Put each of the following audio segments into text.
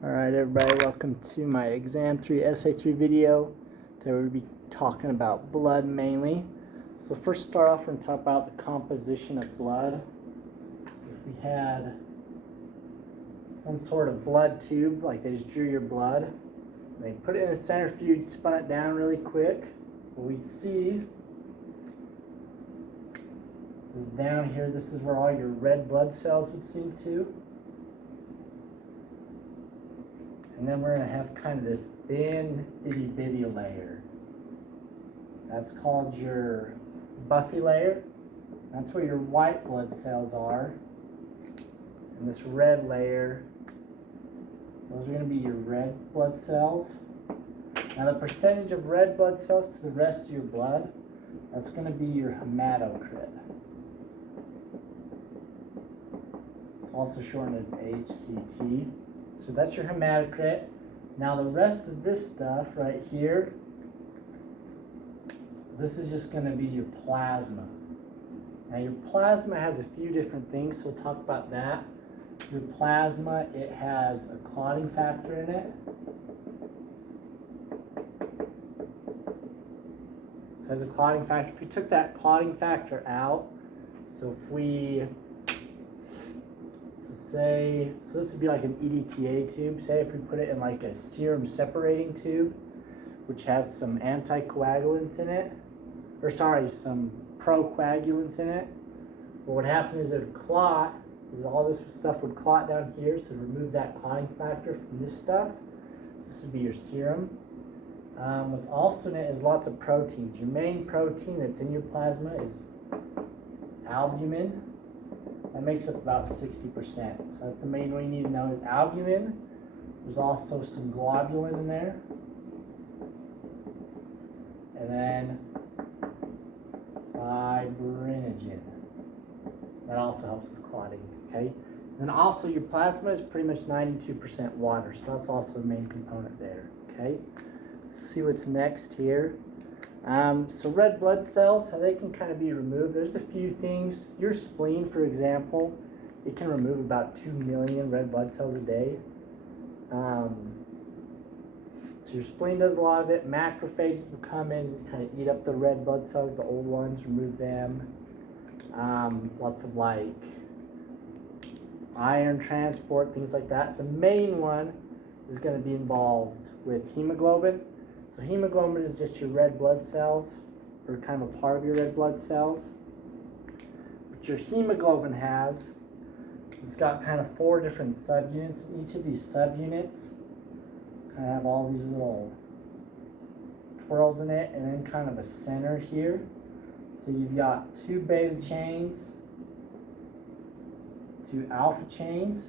Alright everybody, welcome to my Exam 3 Essay 3 video. Today we'll be talking about blood mainly. So first start off and talk about the composition of blood. So if we had some sort of blood tube, like they just drew your blood, they put it in a centrifuge, spun it down really quick, what we'd see is down here, this is where all your red blood cells would sink to. And then we're going to have kind of this thin, itty-bitty layer. That's called your buffy layer. That's where your white blood cells are. And this red layer, those are going to be your red blood cells. Now the percentage of red blood cells to the rest of your blood, that's going to be your hematocrit. It's also shortened as HCT. So that's your hematocrit. Now the rest of this stuff right here, this is just going to be your plasma. Now your plasma has a few different things, so we'll talk about that. Your plasma, it has a clotting factor in it. So it has a clotting factor. If you took that clotting factor out, so if we so this would be like an EDTA tube. Say if we put it in like a serum separating tube, which has some anticoagulants in it, or sorry, some procoagulants in it. What would happen is it would clot, because all this stuff would clot down here, so remove that clotting factor from this stuff. This would be your serum. What's also in it is lots of proteins. Your main protein that's in your plasma is albumin. That makes up about 60%. So that's the main one you need to know is albumin. There's also some globulin in there. And then fibrinogen. That also helps with clotting, okay? And then also your plasma is pretty much 92% water, so that's also a main component there, okay? Let's see what's next here. So red blood cells, how they can kind of be removed. There's a few things. Your spleen, for example, it can remove about 2 million red blood cells a day. So your spleen does a lot of it. Macrophages will come in and kind of eat up the red blood cells, the old ones, remove them. Lots of like iron transport, things like that. The main one is going to be involved with hemoglobin. So hemoglobin is just your red blood cells, or kind of a part of your red blood cells. What your hemoglobin has, it's got kind of 4 different subunits. Each of these subunits kind of have all these little twirls in it, and then kind of a center here. So you've got 2 beta chains, 2 alpha chains.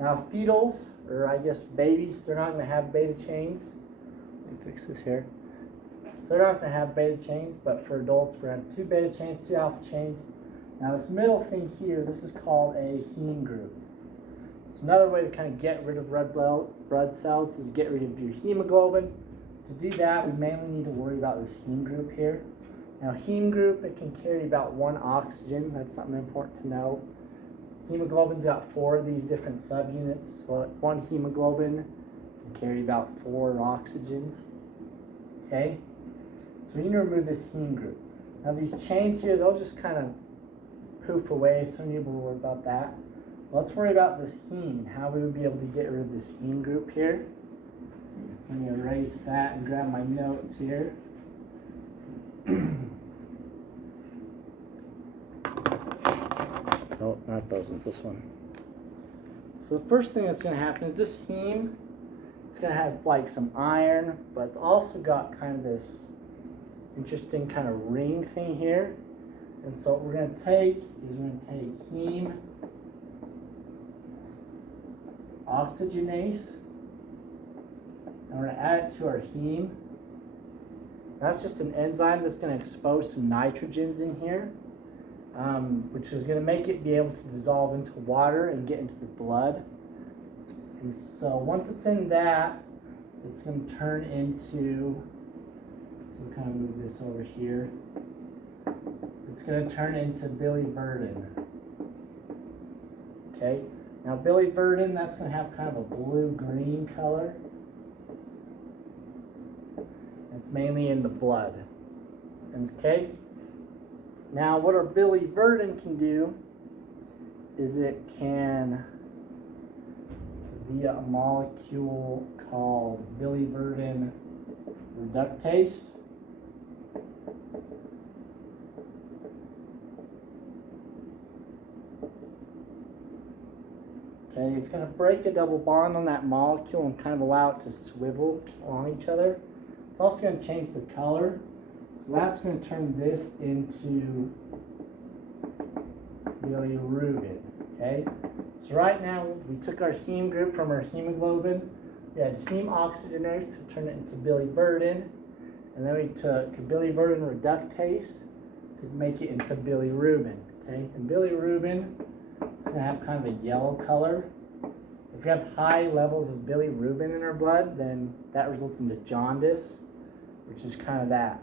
Now fetals, or I guess babies, they're not going to have beta chains. Let me fix this here. So they're not going to have beta chains, but for adults, we're going to have 2 beta chains, 2 alpha chains. Now this middle thing here, this is called a heme group. It's another way to kind of get rid of red blood cells is get rid of your hemoglobin. To do that, we mainly need to worry about this heme group here. Now heme group, it can carry about 1 oxygen. That's something important to know. Hemoglobin's got 4 of these different subunits. So 1 hemoglobin can carry about 4 oxygens. Okay? So we need to remove this heme group. Now these chains here, they'll just kind of poof away, so we need to worry about that. Let's worry about this heme, how we would be able to get rid of this heme group here. Let me erase that and grab my notes here. Oh, not those ones, this one. So the first thing that's going to happen is this heme, it's going to have like some iron, but it's also got kind of this interesting kind of ring thing here. And so what we're going to take is we're going to take heme oxygenase, and we're going to add it to our heme. That's just an enzyme that's going to expose some nitrogens in here, which is going to make it be able to dissolve into water and get into the blood. And so once it's in that, it's going to turn into, so we'll kind of move this over here. It's going to turn into biliverdin. Okay? Now biliverdin, that's going to have kind of a blue-green color. It's mainly in the blood. Okay? Now what our biliverdin can do is it can, via a molecule called biliverdin reductase, okay, it's going to break a double bond on that molecule and kind of allow it to swivel along each other. It's also going to change the color. So that's going to turn this into bilirubin. Okay? So right now we took our heme group from our hemoglobin. We had heme oxygenase to turn it into biliverdin. And then we took biliverdin reductase to make it into bilirubin. Okay? And bilirubin is going to have kind of a yellow color. If we have high levels of bilirubin in our blood, then that results into jaundice, which is kind of that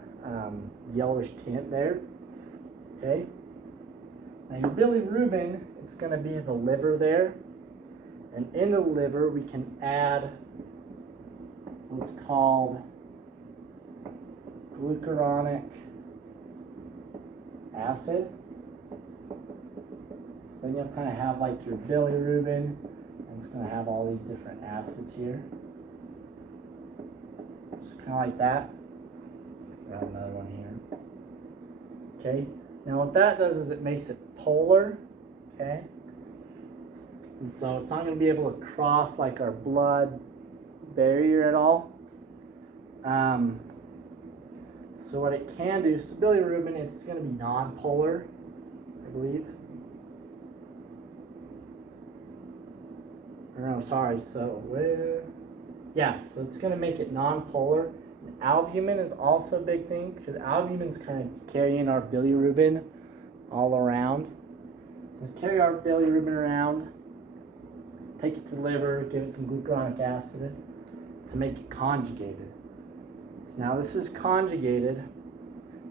yellowish tint there. Okay? Now your bilirubin, it's going to be the liver there. And in the liver, we can add what's called glucuronic acid. So then you'll kind of have like your bilirubin, and it's going to have all these different acids here. Just kind of like that. Got another one here. Okay. Now what that does is it makes it polar. Okay. And so it's not going to be able to cross like our blood barrier at all. So what it can do, so bilirubin, it's going to be non-polar, I believe. Or no, sorry. So yeah, so it's going to make it non-polar. Albumin is also a big thing because albumin's kind of carrying our bilirubin all around. So let's carry our bilirubin around, take it to the liver, give it some glucuronic acid to make it conjugated. So now this is conjugated.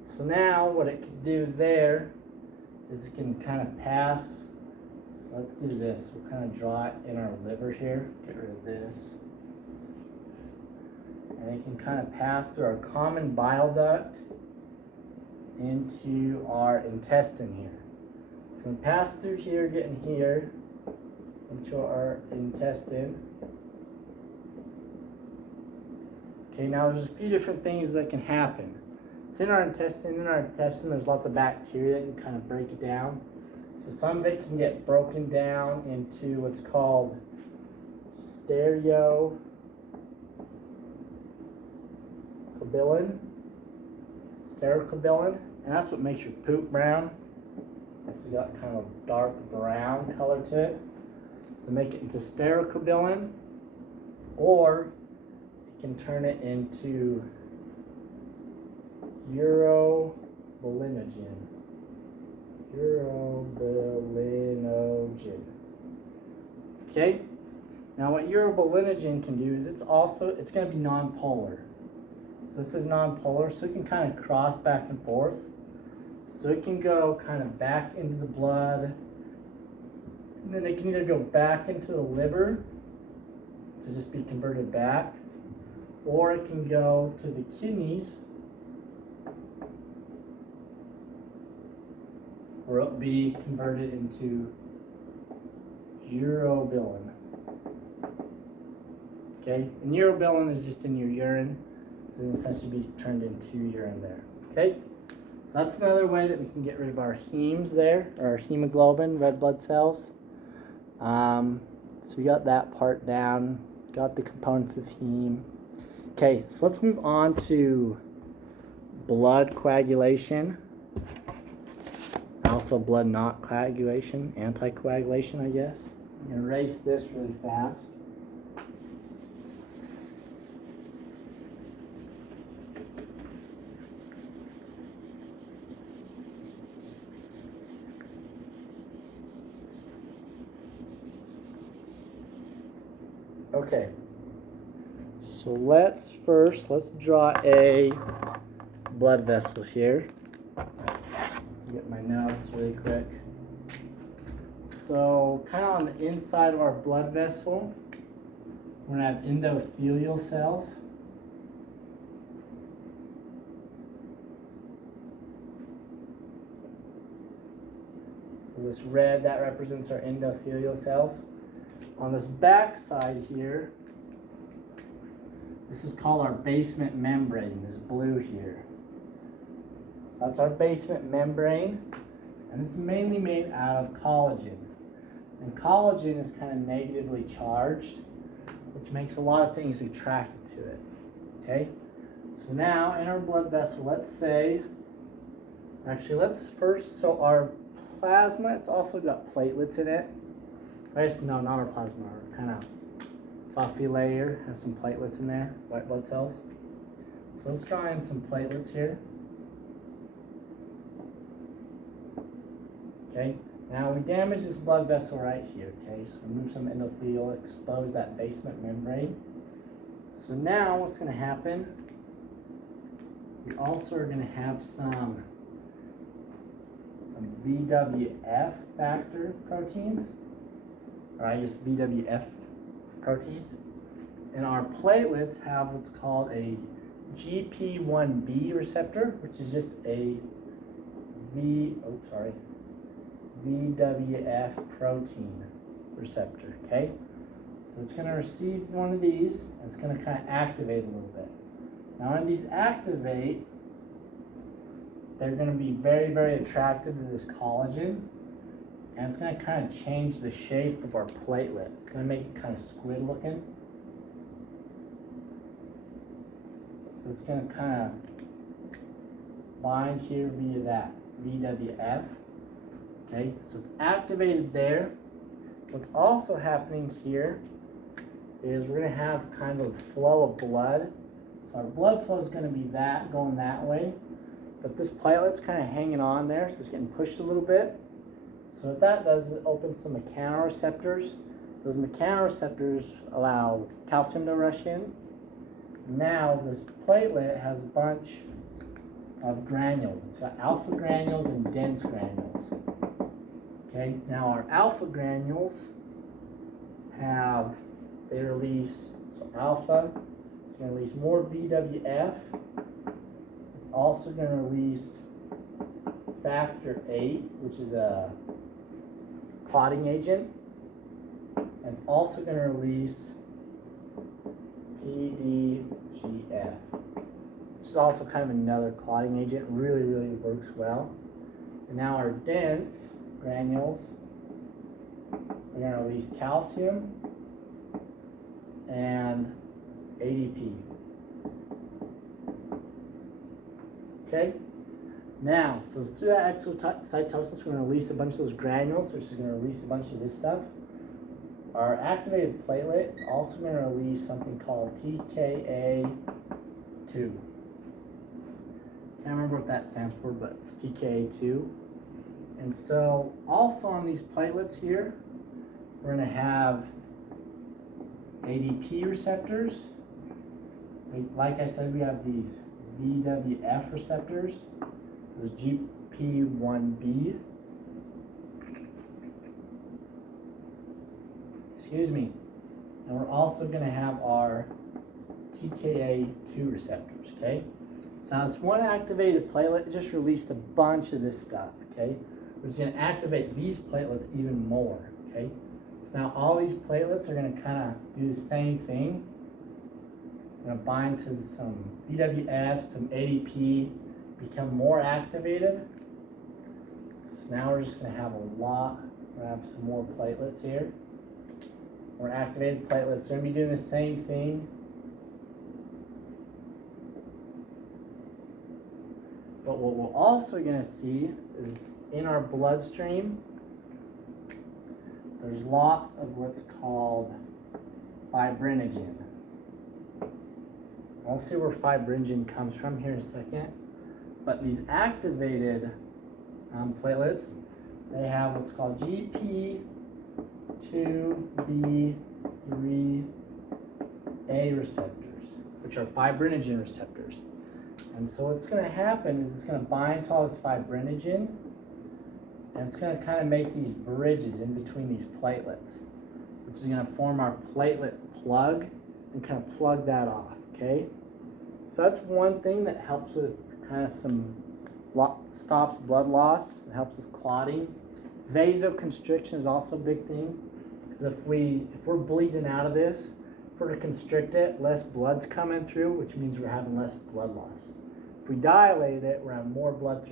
So now what it can do there is it can kind of pass. So let's do this. We'll kind of draw it in our liver here. Get rid of this. And it can kind of pass through our common bile duct into our intestine here. So it pass through here, getting here, into our intestine. Okay, now there's a few different things that can happen. It's in our intestine. In our intestine, there's lots of bacteria that can kind of break it down. So some of it can get broken down into what's called stereobilin, and that's what makes your poop brown. This has got kind of a dark brown color to it. So make it into stereobilin, or you can turn it into urobilinogen. Okay? Now what urobilinogen can do is it's going to be non-polar. So this is non-polar, so it can kind of cross back and forth. So it can go kind of back into the blood, and then it can either go back into the liver to just be converted back, or it can go to the kidneys, where it'll be converted into urobilin. Okay, and urobilin is just in your urine, so it essentially be turned into urine there. Okay, so that's another way that we can get rid of our hemes there, or our hemoglobin, red blood cells. So we got that part down, got the components of heme. Okay, so let's move on to blood coagulation. Also blood not coagulation, anticoagulation, I guess. I'm going to erase this really fast. Okay, so let's draw a blood vessel here. Get my notes really quick. So kind of on the inside of our blood vessel, we're going to have endothelial cells. So this red, that represents our endothelial cells. On this back side here, this is called our basement membrane, this blue here. So that's our basement membrane, and it's mainly made out of collagen. And collagen is kind of negatively charged, which makes a lot of things attracted to it. Okay? So now in our blood vessel, let's first, so our plasma, it's also got platelets in it. No, not our plasma, our kind of buffy layer has some platelets in there, white blood cells. So let's draw in some platelets here. Okay, now we damage this blood vessel right here, okay? So remove some endothelial, expose that basement membrane. So now what's going to happen, we also are going to have some VWF factor proteins, or I guess VWF proteins. And our platelets have what's called a GP1B receptor, which is just a VWF protein receptor, okay? So it's going to receive one of these, and it's going to kind of activate a little bit. Now when these activate, they're going to be very, very attractive to this collagen, and it's going to kind of change the shape of our platelet. It's going to make it kind of squid looking. So it's going to kind of bind here via that VWF. Okay, so it's activated there. What's also happening here is we're going to have kind of a flow of blood. So our blood flow is going to be going that way, but this platelet's kind of hanging on there, so it's getting pushed a little bit. So what that does is it opens some mechanoreceptors. Those mechanoreceptors allow calcium to rush in. Now this platelet has a bunch of granules. It's got alpha granules and dense granules. Okay, now our alpha granules they release, so alpha is going to release more VWF. It's also going to release factor 8, which is a clotting agent. And it's also going to release PDGF, which is also kind of another clotting agent. Really, really works well. And now our dense granules are going to release calcium and ADP. Okay? Now, so through that exocytosis, we're going to release a bunch of those granules, which is going to release a bunch of this stuff. Our activated platelet is also going to release something called TKA2. Can't remember what that stands for, but it's TKA2. And so, also on these platelets here, we're going to have ADP receptors. Like I said, we have these VWF receptors, those GP1B. Excuse me. And we're also going to have our TKA2 receptors, okay? So now this one activated platelet just released a bunch of this stuff, okay? We're just going to activate these platelets even more, okay? So now all these platelets are going to kind of do the same thing. We're going to bind to some VWF, some ADP, become more activated. So now we're just going to have we're going to have some more platelets here. More activated platelets. They're going to be doing the same thing. But what we're also going to see is in our bloodstream, there's lots of what's called fibrinogen. I'll see where fibrinogen comes from here in a second. But these activated platelets, they have what's called GP2B3A receptors, which are fibrinogen receptors. And so what's going to happen is it's going to bind to all this fibrinogen, and it's going to kind of make these bridges in between these platelets, which is going to form our platelet plug and kind of plug that off, okay? So that's one thing that helps with kind of some stops blood loss. It helps with clotting. Vasoconstriction is also a big thing, because if we're bleeding out of this, if we're to constrict it, less blood's coming through, which means we're having less blood loss. If we dilate it, we're having more blood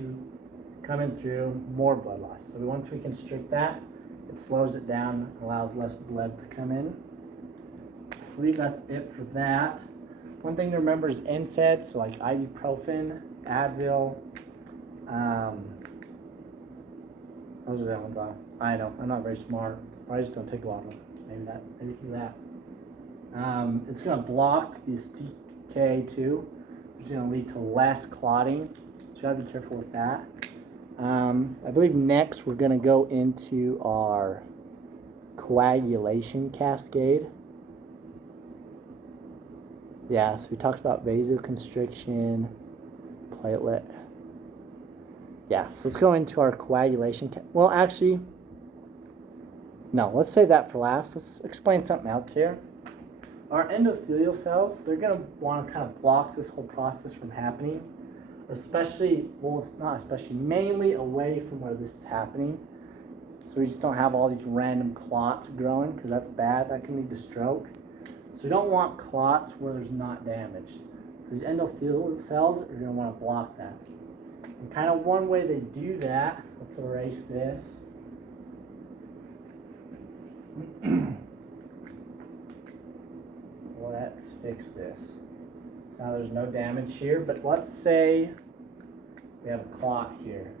coming through, more blood loss. So once we constrict that, it slows it down, allows less blood to come in. I believe that's it for that. One thing to remember is NSAIDs, so like ibuprofen, Advil. Those are the ones I know. I'm not very smart. I just don't take a lot of them. Maybe through that. It's going to block this TK2, which is going to lead to less clotting. So you got to be careful with that. I believe next we're going to go into our coagulation cascade. Yeah, so we talked about vasoconstriction, platelet. Yeah, so let's go into our coagulation. Well, actually, no, let's save that for last. Let's explain something else here. Our endothelial cells, they're going to want to kind of block this whole process from happening, especially, well, not especially, mainly away from where this is happening. So we just don't have all these random clots growing, because that's bad. That can lead to stroke. So we don't want clots where there's not damage. So these endothelial cells are going to want to block that. And kind of one way they do that, let's erase this. Let's fix this. So now there's no damage here, but let's say we have a clot here.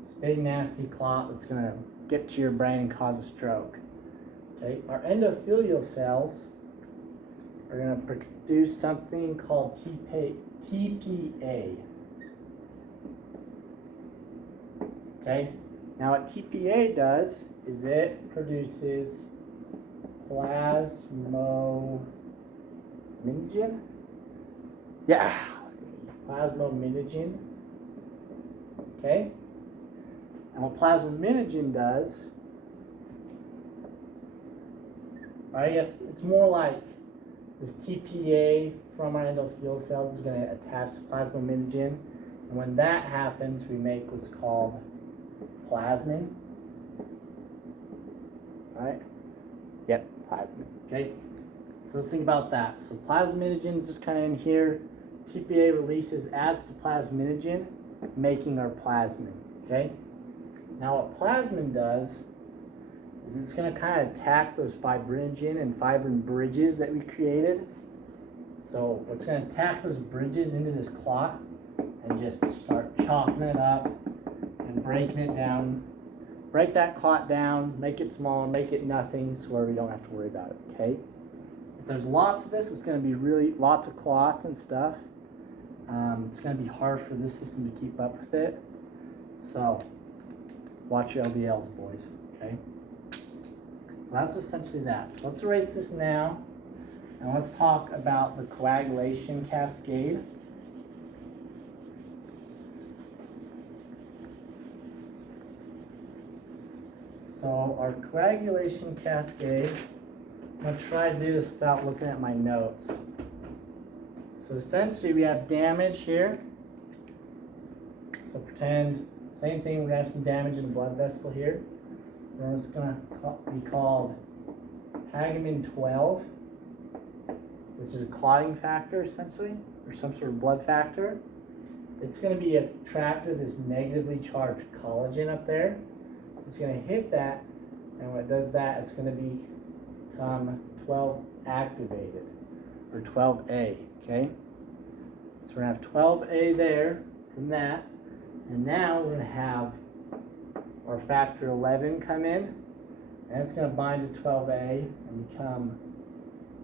This big nasty clot that's going to get to your brain and cause a stroke. Okay, our endothelial cells are going to produce something called TPA. Okay, now what TPA does is it produces plasminogen. Yeah, plasminogen. Okay, and what plasminogen does, or I guess it's more like this TPA from our endothelial cells is going to attach to plasminogen, and when that happens, we make what's called plasmin. Right? Yep, plasmin. Okay. So let's think about that. So plasminogen is just kind of in here. TPA releases, adds to plasminogen, making our plasmin. Okay. Now what plasmin does is it's going to kind of attack those fibrinogen and fibrin bridges that we created. So it's going to attack those bridges into this clot and just start chopping it up and breaking it down. Break that clot down, make it smaller, make it nothing, so where we don't have to worry about it, okay? If there's lots of this, it's going to be really lots of clots and stuff. It's going to be hard for this system to keep up with it. So watch your LDLs, boys, okay? Well, that's essentially that. So let's erase this now, and let's talk about the coagulation cascade. So our coagulation cascade, I'm going to try to do this without looking at my notes. So essentially we have damage here. So pretend, same thing, we're going to have some damage in the blood vessel here. And it's going to be called Hageman 12, which is a clotting factor essentially, or some sort of blood factor. It's going to be attracted to this negatively charged collagen up there. So it's going to hit that, and when it does that, it's going to become 12 activated, or 12A, okay? So we're going to have 12A there from that, and now we're going to have our factor 11 come in, and it's going to bind to 12A and become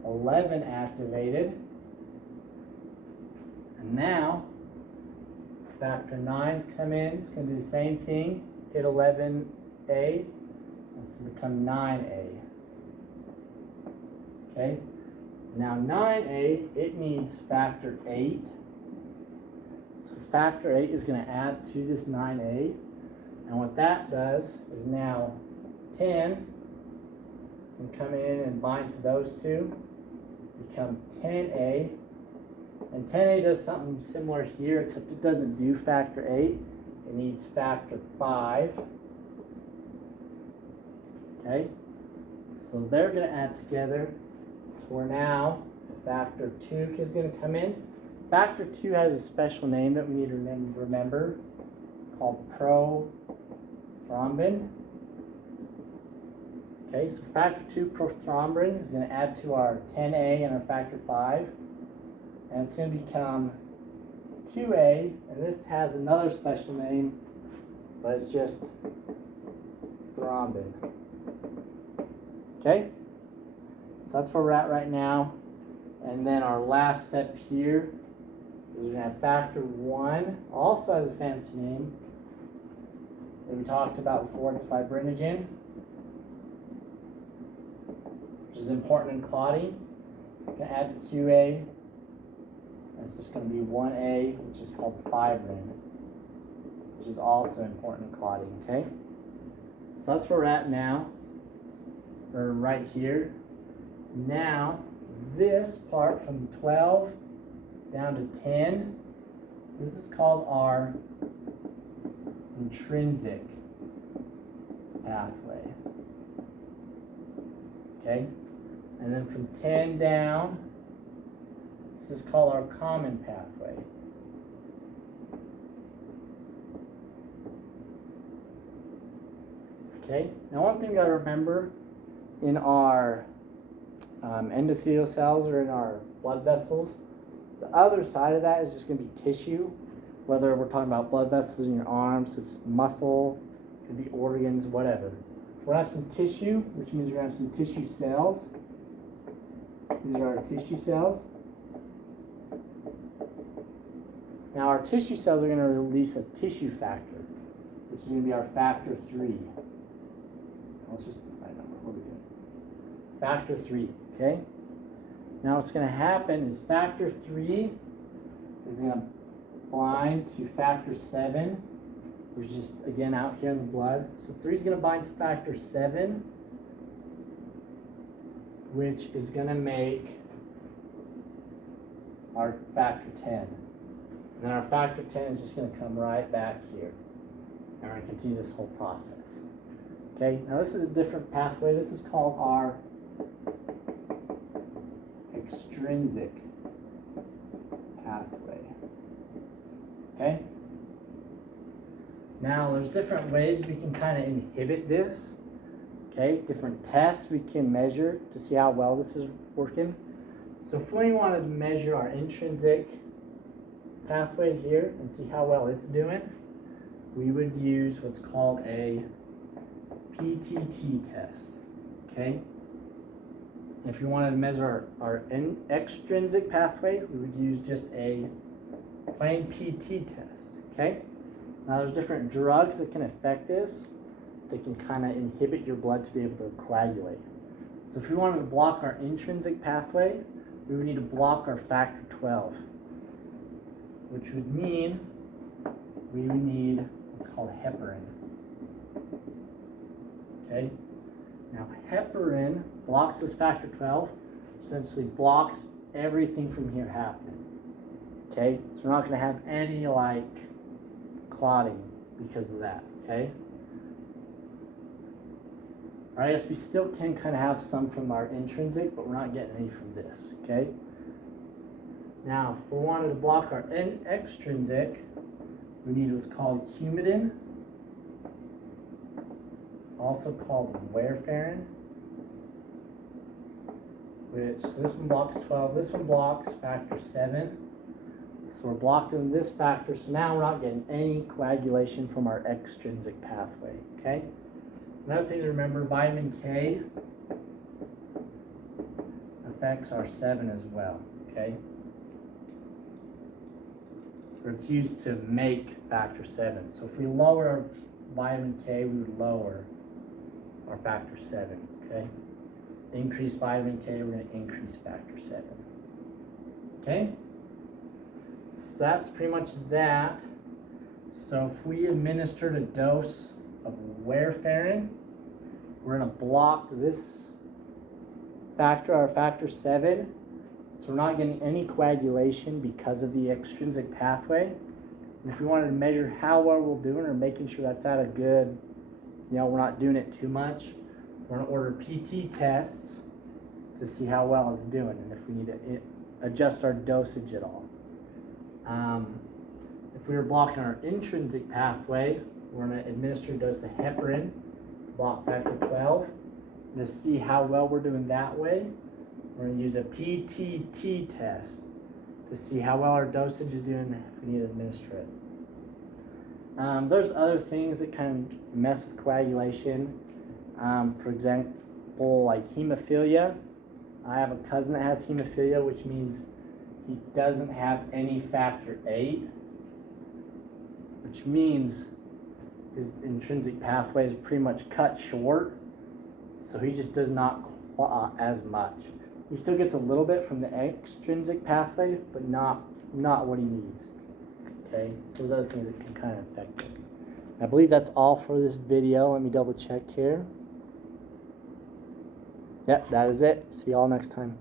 11 activated. And now factor 9's come in, it's going to do the same thing, hit 11A, and it's going to become 9A. Okay, now 9A, it needs factor 8. So factor 8 is going to add to this 9A. And what that does is now 10 can come in and bind to those two, become 10A. And 10A does something similar here, except it doesn't do factor 8. It needs factor 5. Okay? So they're going to add together. So we're now, factor 2 is going to come in. Factor 2 has a special name that we need to remember called prothrombin. Okay, so factor 2 prothrombin is going to add to our 10A and our factor 5. And it's going to become 2A, and this has another special name, but it's just thrombin. Okay? So that's where we're at right now. And then our last step here is we're going to have factor 1, also has a fancy name that we talked about before. It's fibrinogen, which is important in clotting. We're going to add to 2A. It's just going to be 1A, which is called fibrin, which is also important in clotting, okay? So that's where we're at now, or right here. Now, this part from 12 down to 10, this is called our intrinsic pathway, okay? And then from 10 down, this is called our common pathway. Okay, now one thing you got to remember in our endothelial cells or in our blood vessels, the other side of that is just going to be tissue. Whether we're talking about blood vessels in your arms, it's muscle, it could be organs, whatever. We're going to have some tissue, which means we're going to have some tissue cells. These are our tissue cells. Now our tissue cells are going to release a tissue factor, which is going to be our factor 3. Let's just, I don't know, what are we doing? Factor 3, okay? Now what's going to happen is factor 3 is going to bind to factor 7, which is just, again, out here in the blood. So 3 is going to bind to factor 7, which is going to make our factor 10. And then our factor 10 is just going to come right back here. And we're going to continue this whole process. Okay, now this is a different pathway. This is called our extrinsic pathway. Okay? Now there's different ways we can kind of inhibit this. Okay, different tests we can measure to see how well this is working. So if we wanted to measure our intrinsic pathway here and see how well it's doing, we would use what's called a PTT test. Okay? If you wanted to measure our extrinsic pathway, we would use just a plain PT test. Okay? Now there's different drugs that can affect this. They can kind of inhibit your blood to be able to coagulate. So if we wanted to block our intrinsic pathway, we would need to block our factor 12, which would mean we would need what's called heparin. Okay? Now heparin blocks this factor 12, essentially blocks everything from here happening. Okay? So we're not going to have any like clotting because of that. Okay? Alright, yes, we still can kind of have some from our intrinsic, but we're not getting any from this. Okay? Now, if we wanted to block our extrinsic, we need what's called Coumadin, also called warfarin, which this one blocks 12, this one blocks factor 7. So we're blocking this factor, so now we're not getting any coagulation from our extrinsic pathway. Okay? Another thing to remember, vitamin K affects our 7 as well. Okay? Or it's used to make factor 7. So if we lower our vitamin K, we would lower our factor 7. Okay? Increase vitamin K, we're going to increase factor 7. Okay? So that's pretty much that. So if we administered a dose of warfarin. We're going to block this factor, our factor 7. So we're not getting any coagulation because of the extrinsic pathway. And if we wanted to measure how well we're doing or making sure that's at a good, we're not doing it too much, we're going to order PT tests to see how well it's doing and if we need to adjust our dosage at all. If we were blocking our intrinsic pathway, we're going to administer a dose of heparin, block factor 12. And to see how well we're doing that way, we're going to use a PTT test to see how well our dosage is doing if we need to administer it. There's other things that kind of mess with coagulation. For example, like hemophilia. I have a cousin that has hemophilia, which means he doesn't have any factor 8, which means his intrinsic pathway is pretty much cut short, so he just does not clot as much. He still gets a little bit from the extrinsic pathway, but not what he needs. Okay, so those other things that can kind of affect it. I believe that's all for this video. Let me double check here. Yep, that is it. See y'all next time.